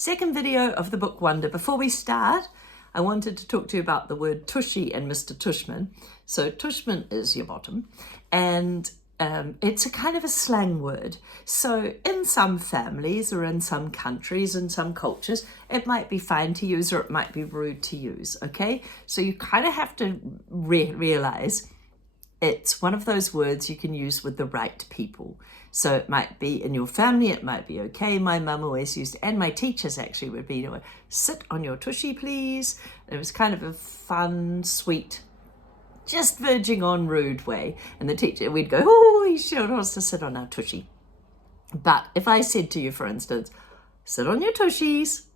Second video of the book Wonder. Before we start, I wanted to talk to you about the word tushy and Mr Tushman. So Tushman is your bottom, and it's a kind of a slang word. So in some families or in some countries and some cultures, it might be fine to use or it might be rude to use, okay? So you kind of have to realize it's one of those words you can use with the right people. So it might be in your family, it might be okay. My mum always used, and my teachers actually would be, sit on your tushy, please. It was kind of a fun, sweet, just verging on rude way. And the teacher, we'd go, oh, he showed us to sit on our tushy. But if I said to you, for instance, sit on your tushies,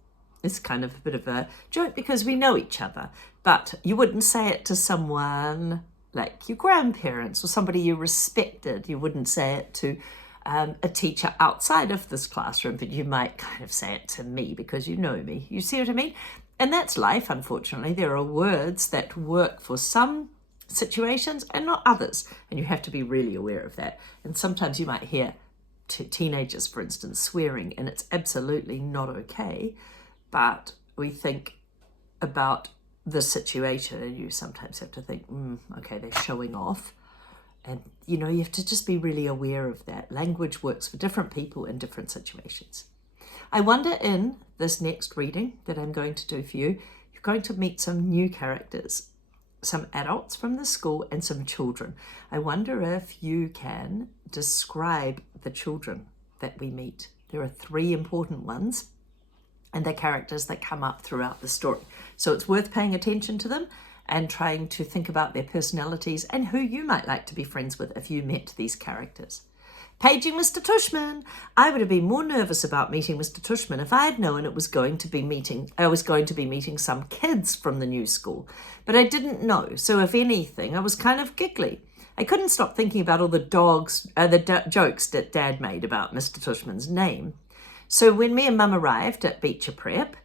it's kind of a bit of a joke because we know each other. But you wouldn't say it to someone like your grandparents or somebody you respected. You wouldn't say it to a teacher outside of this classroom, but you might kind of say it to me because you know me. You see what I mean? And that's life, unfortunately. There are words that work for some situations and not others, and you have to be really aware of that. And sometimes you might hear teenagers, for instance, swearing, and it's absolutely not okay, but we think about the situation and you sometimes have to think, okay, they're showing off. And, you have to just be really aware of that. Language works for different people in different situations. I wonder in this next reading that I'm going to do for you, you're going to meet some new characters, some adults from the school and some children. I wonder if you can describe the children that we meet. There are 3 important ones, and they're characters that come up throughout the story. So it's worth paying attention to them and trying to think about their personalities and who you might like to be friends with if you met these characters. Paging Mr Tushman. I would have been more nervous about meeting Mr Tushman if I had known I was going to be meeting some kids from the new school. But I didn't know, so if anything, I was kind of giggly. I couldn't stop thinking about all the jokes that Dad made about Mr Tushman's name. So when me and Mum arrived at Beecher Prep,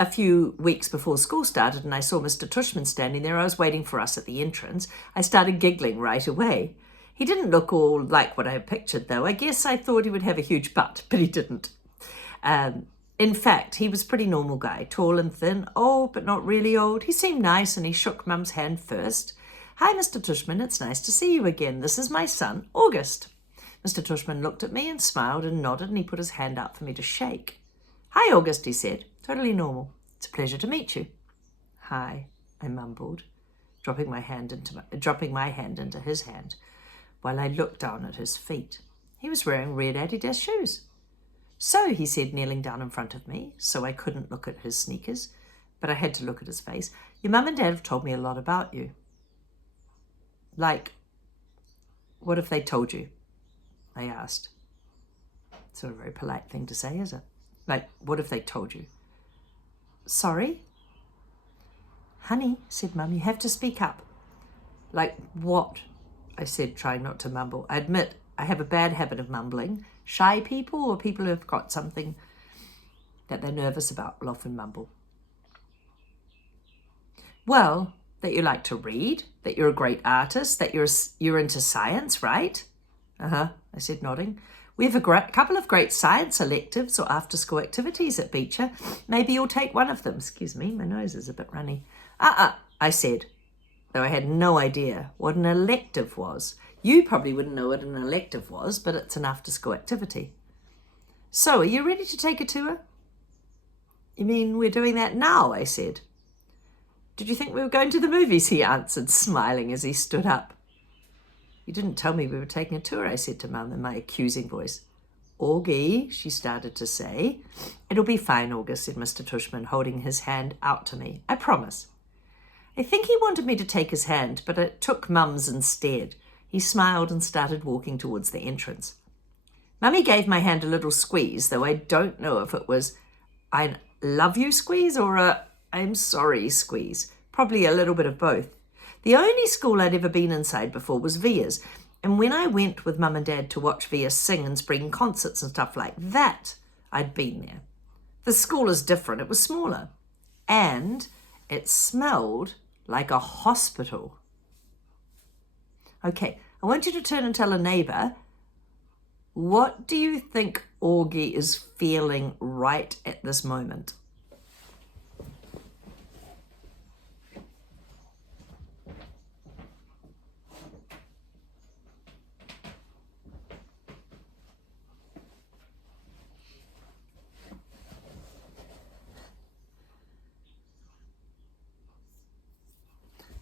a few weeks before school started and I saw Mr Tushman standing there, I was waiting for us at the entrance. I started giggling right away. He didn't look all like what I had pictured though. I guess I thought he would have a huge butt, but he didn't. In fact, he was a pretty normal guy, tall and thin, old but not really old. He seemed nice and he shook Mum's hand first. Hi, Mr Tushman, it's nice to see you again. This is my son, August. Mr Tushman looked at me and smiled and nodded, and he put his hand out for me to shake. Hi, August, he said, totally normal. It's a pleasure to meet you. Hi, I mumbled, dropping my hand into his hand while I looked down at his feet. He was wearing red Adidas shoes. So, he said, kneeling down in front of me, so I couldn't look at his sneakers, but I had to look at his face. Your mum and dad have told me a lot about you. Like, what have they told you? I asked. It's not a very polite thing to say, is it? Like, what have they told you? Sorry? Honey, said Mum, you have to speak up. Like what? I said, trying not to mumble. I admit I have a bad habit of mumbling. Shy people or people who have got something that they're nervous about will often mumble. Well, that you like to read, that you're a great artist, that you're into science, right? I said, nodding. We have a couple of great science electives or after-school activities at Beecher. Maybe you'll take one of them. Excuse me, my nose is a bit runny. I said, though I had no idea what an elective was. You probably wouldn't know what an elective was, but it's an after-school activity. So, are you ready to take a tour? You mean we're doing that now? I said. Did you think we were going to the movies? He answered, smiling as he stood up. You didn't tell me we were taking a tour, I said to Mum in my accusing voice. Augie, she started to say. It'll be fine, August, said Mr Tushman, holding his hand out to me. I promise. I think he wanted me to take his hand, but I took Mum's instead. He smiled and started walking towards the entrance. Mummy gave my hand a little squeeze, though I don't know if it was I love you squeeze or a I'm sorry squeeze. Probably a little bit of both. The only school I'd ever been inside before was Via's, and when I went with Mum and Dad to watch Via sing and spring concerts and stuff like that, I'd been there. The school is different. It was smaller, and it smelled like a hospital. Okay, I want you to turn and tell a neighbour What do you think Augie is feeling right at this moment?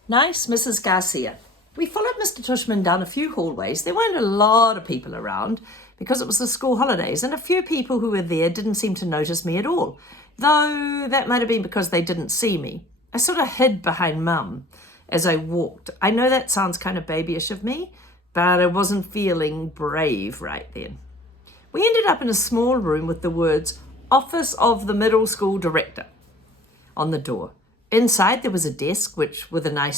Nice, Mrs. Garcia. We followed Mr. Tushman down a few hallways. There weren't a lot of people around because it was the school holidays, and a few people who were there didn't seem to notice me at all, though that might have been because they didn't see me. I sort of hid behind Mum as I walked. I know that sounds kind of babyish of me, but I wasn't feeling brave right then. We ended up in a small room with the words, Office of the Middle School Director, on the door. Inside there was a desk, which with a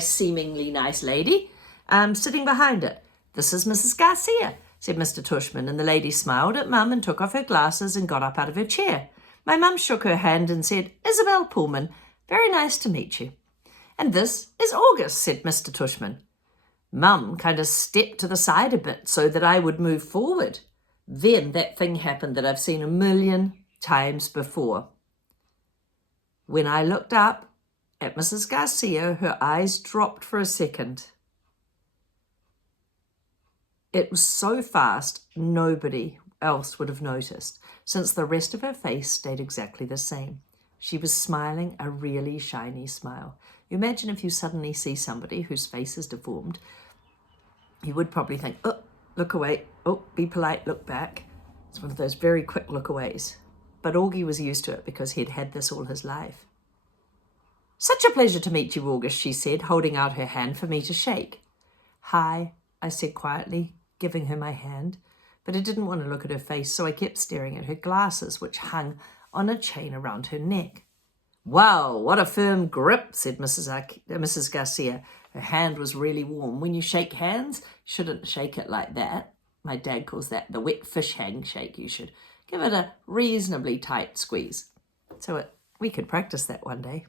seemingly nice lady sitting behind it. This is Mrs. Garcia, said Mr. Tushman, and the lady smiled at Mum and took off her glasses and got up out of her chair. My mum shook her hand and said, Isabel Pullman, very nice to meet you. And this is August, said Mr. Tushman. Mum kind of stepped to the side a bit so that I would move forward. Then that thing happened that I've seen a million times before. When I looked up at Mrs. Garcia, her eyes dropped for a second. It was so fast, nobody else would have noticed, since the rest of her face stayed exactly the same. She was smiling a really shiny smile. You imagine if you suddenly see somebody whose face is deformed, you would probably think, oh, look away, oh, be polite, look back. It's one of those very quick look-aways. But Augie was used to it because he'd had this all his life. Such a pleasure to meet you, August, she said, holding out her hand for me to shake. Hi, I said quietly, giving her my hand, but I didn't want to look at her face, so I kept staring at her glasses, which hung on a chain around her neck. Wow, what a firm grip, said Mrs. Garcia. Her hand was really warm. When you shake hands, you shouldn't shake it like that. My dad calls that the wet fish handshake. You should give it a reasonably tight squeeze. So we could practice that one day.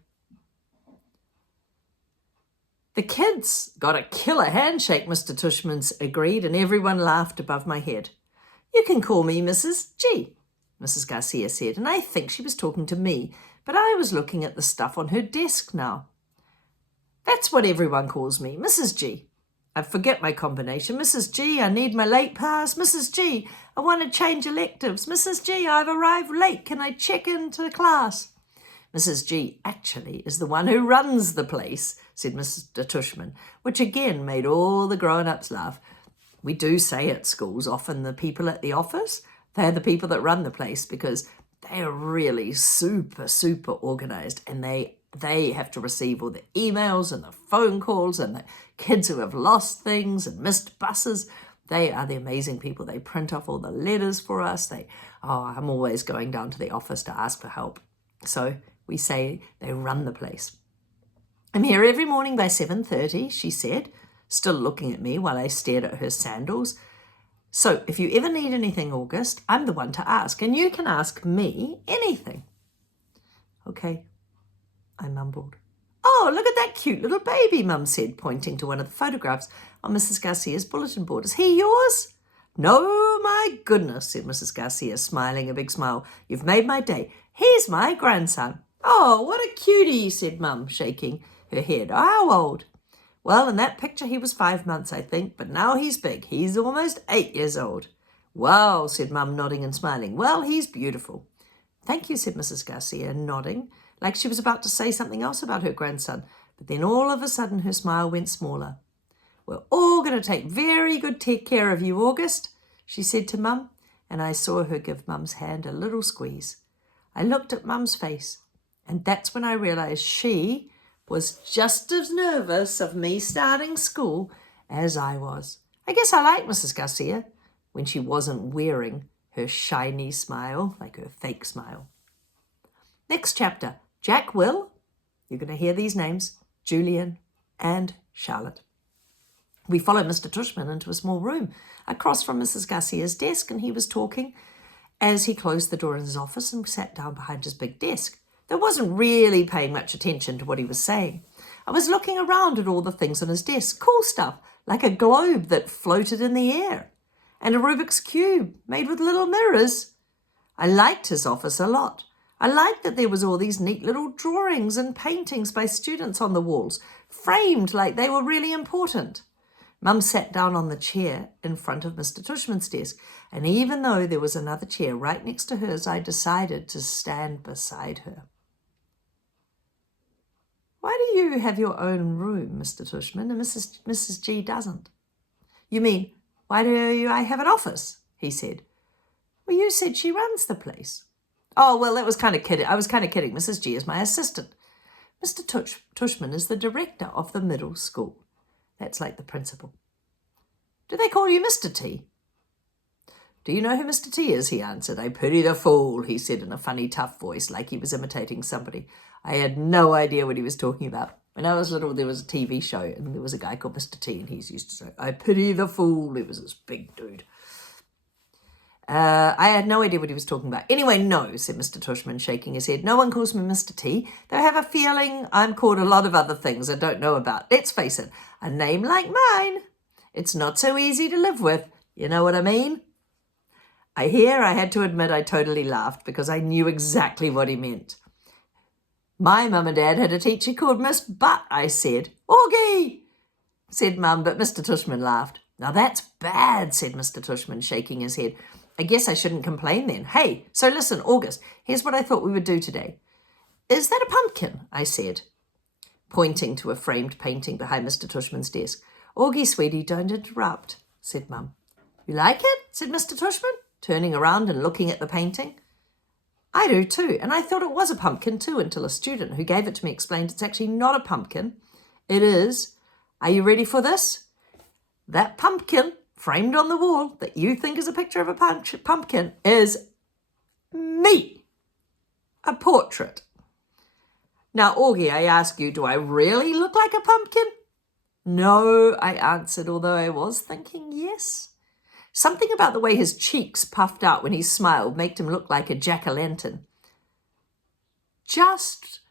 The kids got a killer handshake, Mr. Tushman agreed, and everyone laughed above my head. You can call me Mrs. G, Mrs. Garcia said, and I think she was talking to me, but I was looking at the stuff on her desk now. That's what everyone calls me, Mrs. G. I forget my combination. Mrs. G, I need my late pass. Mrs. G, I want to change electives. Mrs. G, I've arrived late. Can I check into class? Mrs. G actually is the one who runs the place, said Mr. Tushman, which again made all the grown-ups laugh. We do say at schools, often the people at the office, they're the people that run the place because they are really super, super organized, and they have to receive all the emails and the phone calls and the kids who have lost things and missed buses. They are the amazing people. They print off all the letters for us. I'm always going down to the office to ask for help. So we say they run the place. I'm here every morning by 7:30, she said, still looking at me while I stared at her sandals. So if you ever need anything, August, I'm the one to ask, and you can ask me anything. Okay, I mumbled. Oh, look at that cute little baby, Mum said, pointing to one of the photographs on Mrs. Garcia's bulletin board. Is he yours? No, my goodness, said Mrs. Garcia, smiling a big smile. You've made my day. He's my grandson. Oh, what a cutie, said Mum, shaking her head. How old? Well, in that picture he was 5 months, I think, but now he's big. He's almost 8 years old. Wow, said Mum, nodding and smiling. Well, he's beautiful. Thank you, said Mrs. Garcia, nodding, like she was about to say something else about her grandson. But then all of a sudden her smile went smaller. We're all going to take very good care of you, August, she said to Mum, and I saw her give Mum's hand a little squeeze. I looked at Mum's face, and that's when I realized she was just as nervous of me starting school as I was. I guess I liked Mrs. Garcia when she wasn't wearing her shiny smile, like her fake smile. Next chapter, Jack Will, you're going to hear these names, Julian and Charlotte. We followed Mr. Tushman into a small room across from Mrs. Garcia's desk, and he was talking as he closed the door in his office and sat down behind his big desk. I wasn't really paying much attention to what he was saying. I was looking around at all the things on his desk, cool stuff, like a globe that floated in the air. and a Rubik's Cube made with little mirrors. I liked his office a lot. I liked that there was all these neat little drawings and paintings by students on the walls, framed like they were really important. Mum sat down on the chair in front of Mr Tushman's desk, and even though there was another chair right next to hers, I decided to stand beside her. Why do you have your own room, Mr Tushman, and Mrs G doesn't? You mean, why do I have an office? He said. Well, you said she runs the place. Oh, well, that was kind of kidding. I was kind of kidding. Mrs G is my assistant. Mr Tushman is the director of the middle school. That's like the principal. Do they call you Mr T? Do you know who Mr T is? He answered. I pity the fool, he said in a funny, tough voice, like he was imitating somebody. I had no idea what he was talking about. When I was little, there was a TV show, and there was a guy called Mr T, and he used to say, I pity the fool. He was this big dude. I had no idea what he was talking about. Anyway, no, said Mr Tushman, shaking his head. No one calls me Mr T. Though I have a feeling I'm called a lot of other things I don't know about. Let's face it, a name like mine, it's not so easy to live with. You know what I mean? I had to admit I totally laughed because I knew exactly what he meant. My mum and dad had a teacher called Miss Butt, I said. Augie, said Mum, but Mr Tushman laughed. Now that's bad, said Mr Tushman, shaking his head. I guess I shouldn't complain then. Hey, so listen, August, here's what I thought we would do today. Is that a pumpkin? I said, pointing to a framed painting behind Mr Tushman's desk. Augie, sweetie, don't interrupt, said Mum. You like it? Said Mr Tushman, turning around and looking at the painting. I do too, and I thought it was a pumpkin too until a student who gave it to me explained it's actually not a pumpkin. It is, are you ready for this? That pumpkin framed on the wall that you think is a picture of a pumpkin is me, a portrait. Now, Augie, I ask you, do I really look like a pumpkin? No, I answered, although I was thinking yes. Something about the way his cheeks puffed out when he smiled made him look like a jack-o'-lantern. Just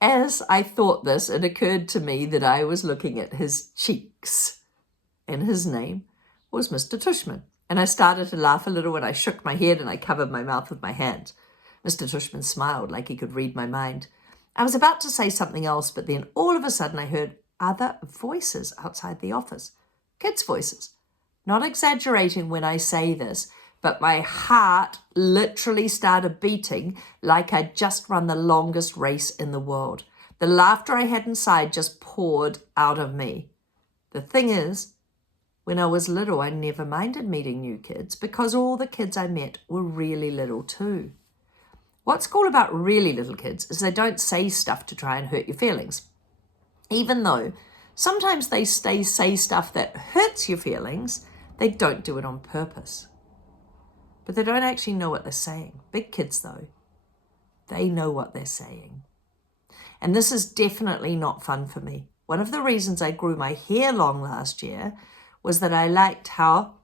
as I thought this, it occurred to me that I was looking at his cheeks, and his name was Mr Tushman. And I started to laugh a little when I shook my head and I covered my mouth with my hand. Mr Tushman smiled like he could read my mind. I was about to say something else, but then all of a sudden I heard other voices outside the office. Kids' voices. Not exaggerating when I say this, but my heart literally started beating like I'd just run the longest race in the world. The laughter I had inside just poured out of me. The thing is, when I was little, I never minded meeting new kids because all the kids I met were really little too. What's cool about really little kids is they don't say stuff to try and hurt your feelings. Even though sometimes they say stuff that hurts your feelings, they don't do it on purpose. But they don't actually know what they're saying. Big kids, though, they know what they're saying. And this is definitely not fun for me. One of the reasons I grew my hair long last year was that I liked how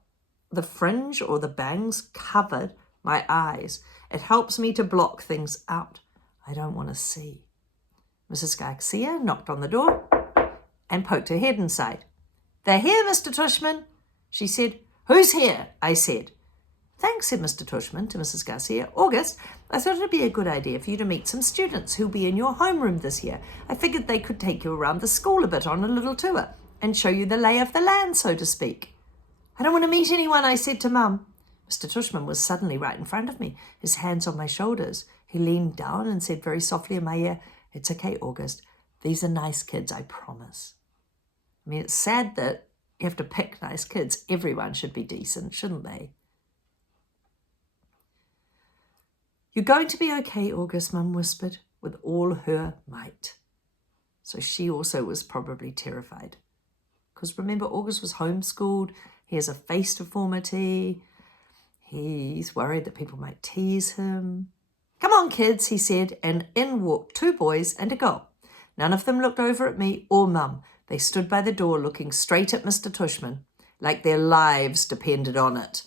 the fringe or the bangs covered my eyes. It helps me to block things out I don't want to see. Mrs. Garcia knocked on the door and poked her head inside. They're here, Mr. Tushman, she said. Who's here? I said. Thanks, said Mr. Tushman to Mrs. Garcia. August, I thought it'd be a good idea for you to meet some students who'll be in your homeroom this year. I figured they could take you around the school a bit on a little tour and show you the lay of the land, so to speak. I don't want to meet anyone, I said to Mum. Mr. Tushman was suddenly right in front of me, his hands on my shoulders. He leaned down and said very softly in my ear, It's okay, August. These are nice kids, I promise. I mean, it's sad that you have to pick nice kids. Everyone should be decent, shouldn't they? You're going to be okay, August, Mum whispered, with all her might. So she also was probably terrified. Because remember, August was homeschooled. He has a face deformity. He's worried that people might tease him. Come on, kids, he said, and in walked 2 boys and a girl. None of them looked over at me or Mum. They stood by the door looking straight at Mr. Tushman, like their lives depended on it.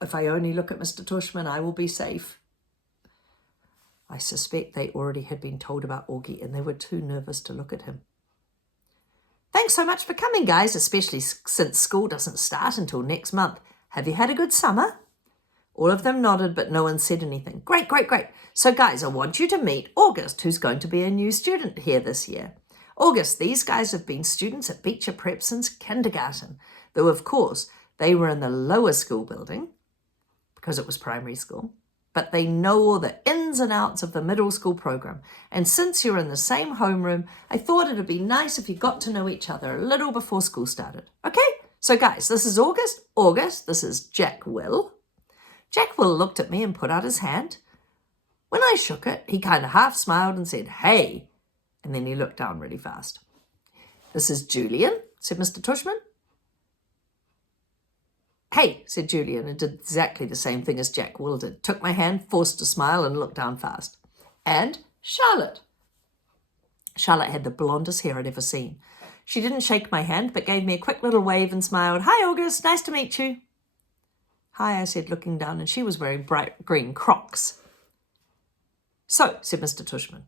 If I only look at Mr. Tushman, I will be safe. I suspect they already had been told about Augie and they were too nervous to look at him. Thanks so much for coming, guys, especially since school doesn't start until next month. Have you had a good summer? All of them nodded, but no one said anything. Great, great, great. So, guys, I want you to meet August, who's going to be a new student here this year. August, these guys have been students at Beecher Prep since kindergarten, though, of course, they were in the lower school building because it was primary school. But they know all the ins and outs of the middle school program. And since you're in the same homeroom, I thought it'd be nice if you got to know each other a little before school started. Okay? So guys, this is August. August, this is Jack Will. Jack Will looked at me and put out his hand. When I shook it, he kind of half smiled and said, "Hey," and then he looked down really fast. "This is Julian," said Mr. Tushman. "Hey," said Julian, and did exactly the same thing as Jack Will did. Took my hand, forced a smile, and looked down fast. And Charlotte. Charlotte had the blondest hair I'd ever seen. She didn't shake my hand, but gave me a quick little wave and smiled. "Hi, August. Nice to meet you." "Hi," I said, looking down, and she was wearing bright green Crocs. "So," said Mr. Tushman,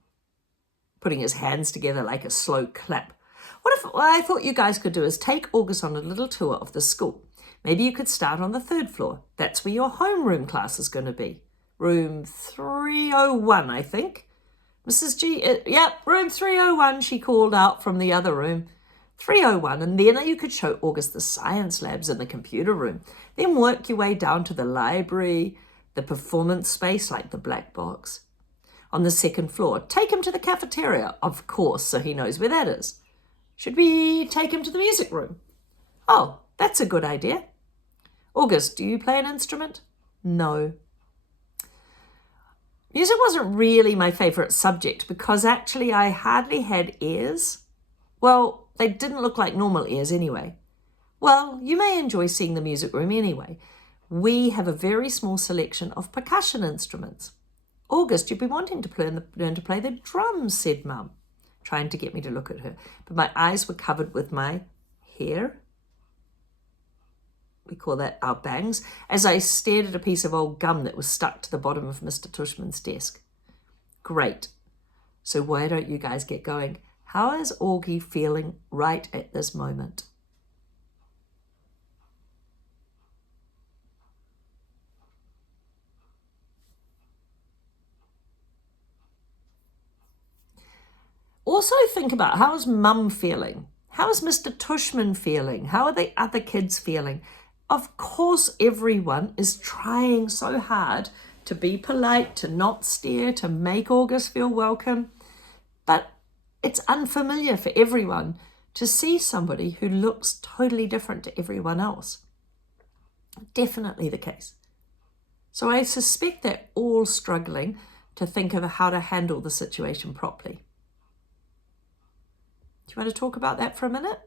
putting his hands together like a slow clap. What I thought you guys could do is take August on a little tour of the school. Maybe you could start on the 3rd floor. That's where your homeroom class is going to be. Room 301, I think. Mrs. G, yep, room 301, she called out from the other room. 301, and then you could show August the science labs and the computer room. Then work your way down to the library, the performance space like the black box. On the 2nd floor, take him to the cafeteria, of course, so he knows where that is. Should we take him to the music room? Oh, that's a good idea. August, do you play an instrument? No. Music wasn't really my favourite subject because actually I hardly had ears. Well, they didn't look like normal ears anyway. Well, you may enjoy seeing the music room anyway. We have a very small selection of percussion instruments. August, you'd be wanting to learn to play the drums, said Mum, trying to get me to look at her. But my eyes were covered with my hair. We call that our bangs, as I stared at a piece of old gum that was stuck to the bottom of Mr. Tushman's desk. Great. So why don't you guys get going? How is Augie feeling right at this moment? Also think about, how is Mum feeling? How is Mr. Tushman feeling? How are the other kids feeling? Of course, everyone is trying so hard to be polite, to not stare, to make August feel welcome. But it's unfamiliar for everyone to see somebody who looks totally different to everyone else. Definitely the case. So I suspect they're all struggling to think of how to handle the situation properly. Do you want to talk about that for a minute?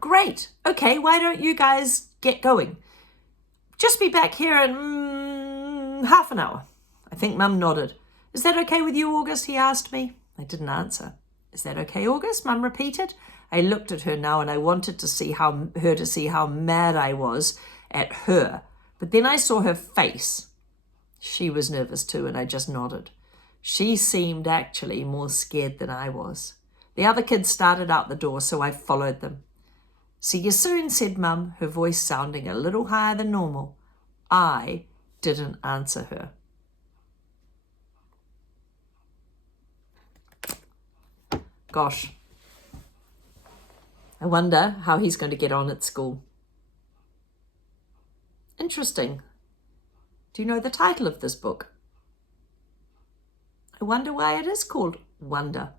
Great. Okay, why don't you guys get going? Just be back here in half an hour. I think Mum nodded. Is that okay with you, August? He asked me. I didn't answer. Is that okay, August? Mum repeated. I looked at her now and I wanted to see how mad I was at her. But then I saw her face. She was nervous too, and I just nodded. She seemed actually more scared than I was. The other kids started out the door, so I followed them. See you soon, said Mum, her voice sounding a little higher than normal. I didn't answer her. Gosh. I wonder how he's going to get on at school. Interesting. Do you know the title of this book? I wonder why it is called Wonder.